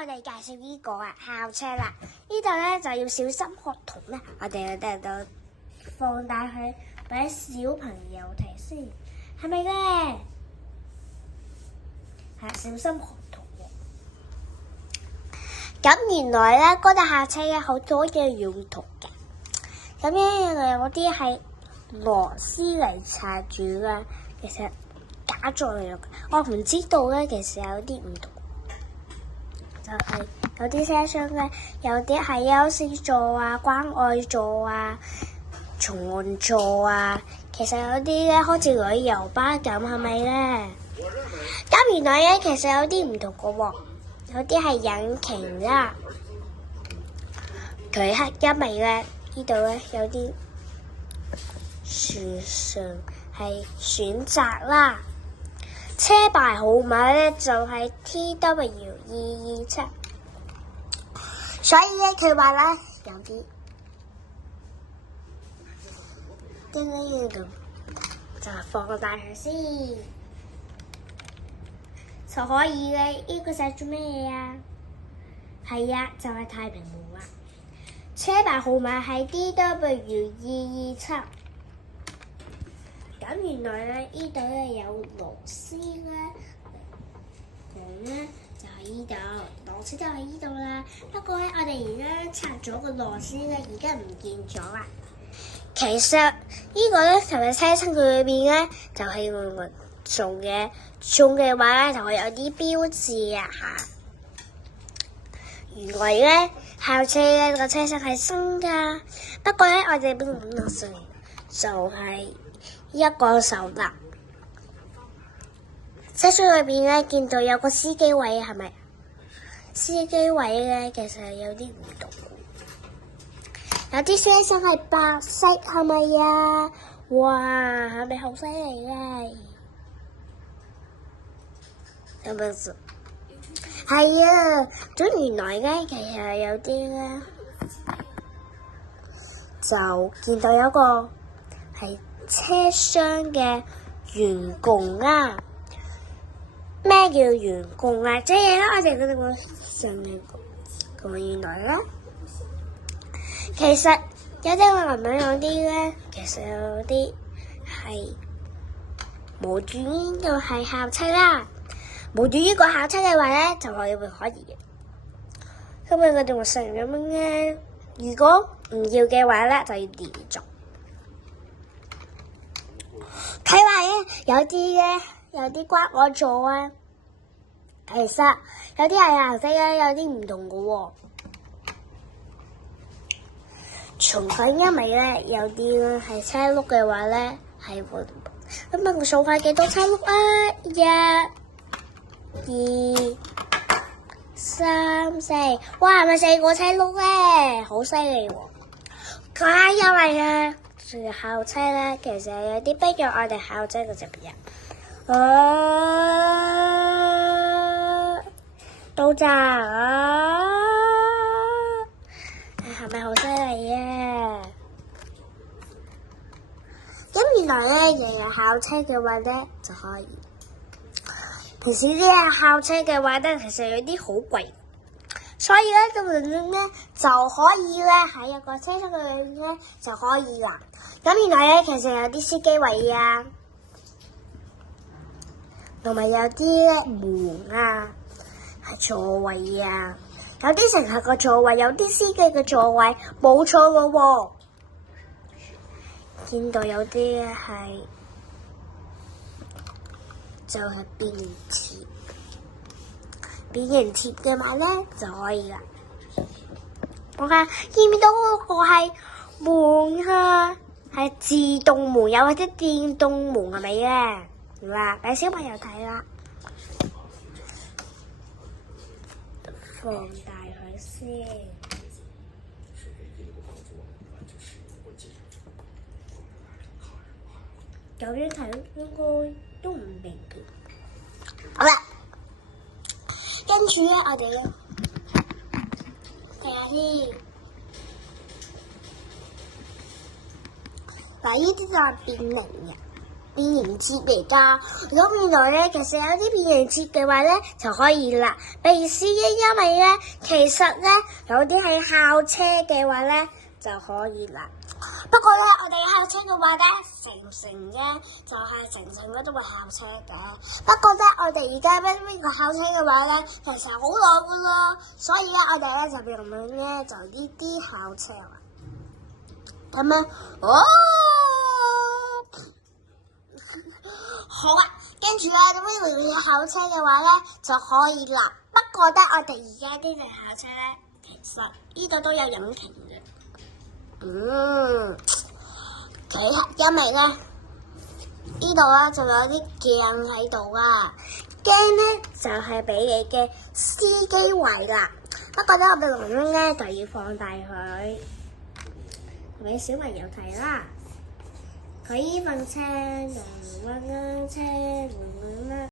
我哋介紹呢個校車啦。呢度咧就要小心學童咧，我哋就放大佢俾小朋友睇先，係咪咧？係小心學童喎。咁原來咧嗰架校車有好多嘅用途嘅。咁咧有啲係螺絲嚟插住啦，其實假咗嚟咯。我唔知道咧，其實有啲唔同。就係有啲車廂咧，有啲係優先座啊、關愛座啊、長座啊。其實有啲咧好似旅遊巴咁，係咪咧？咁原來咧其實有啲唔同嘅喎，有啲係引擎啦。佢係因為咧呢度咧有啲樹上係選擇啦。車牌號碼咧就係 TW227，所以咧佢話咧有啲跟呢度就放大佢先，就可以咧。呢個寫住咩嘢啊？係啊，就係太平湖啊。車牌號碼係 DW227。咁原來咧，呢度咧有螺絲咧，咧就喺呢度，螺絲就喺呢度啦。不過咧，我哋而家拆咗個螺絲咧，而家唔見咗啦。其實呢個咧，同埋車廂裏邊咧，就係我送嘅話咧，就會有啲標誌啊嚇。原來咧，校車咧個車廂係新㗎，不過咧，我哋邊度能信就係一個手啦。車廂裏邊咧見到有個司機位，係咪？司機位咧其實有啲唔同，有啲車廂係白色，係咪啊？哇，係咪好犀利咧？有冇事？係啊，咁原來咧其實有啲咧就見到有個係車廂嘅員工啊。咩叫員工啊？即係咧，我哋嗰度上面咁原來咧，其實有啲話咁樣啲咧，其實有啲係無住呢個係校車啦。無住呢個校車嘅話咧，就可以嘅。咁我哋話成咁樣咧，如果唔要嘅話咧，就要連續。佢話咧，有啲關愛座啊，其實有啲係顏色咧，有啲唔同嘅喎。除非因為咧，有啲咧係車轆嘅話咧，係會咁啊！我數下幾多車轆啊？1、2、3、4，哇！係咪4個車轆咧？好犀利喎！佢因為啊，校車咧，其實有啲不如我哋校車嘅入邊。到站啊！係咪好犀利啊？咁原來咧，又有校車嘅話咧就可以。平時啲校車嘅話咧，其實有啲好貴，所以咧咁樣咧就可以咧喺一個車廂裏面咧就可以啦。咁原來咧其實有啲司機位啊，同埋有啲門啊，係座位啊，有啲乘客個座位，有啲司機嘅座位冇錯嘅喎。見到有啲係就係便貼，便人貼嘅話咧就可以啦。我睇見唔到嗰個係門啊，係自動門又或者電動門係咪咧？嗱，俾小朋友睇啦，放大佢先。有啲睇應該都唔明嘅。好啦，跟住咧，我哋睇下先。嗱，呢啲就係變形嘅。變形節嚟㗎。咁原來咧，其實有啲變形節嘅話咧就可以啦。譬如司機，因為咧其實咧有啲係校車嘅話咧就可以啦。不過咧，我哋校車嘅話咧，成嘅就係成咧都會校車嘅。不過咧，我哋而家呢個校車嘅話咧，其實好耐噶咯，所以咧我哋咧就用緊咧就呢啲校車啦。咁樣好啊，跟住咧咁樣用校車嘅話咧就可以啦。不過咧，我哋而家呢隻校車咧，其實呢度都有引擎嘅。因為咧呢度咧仲有啲鏡喺度啊，鏡咧就係俾你嘅司機位啦。不過咧我哋龍龍咧就要放大佢，俾小朋友睇啦。佢呢份車就彎啦，車彎啦。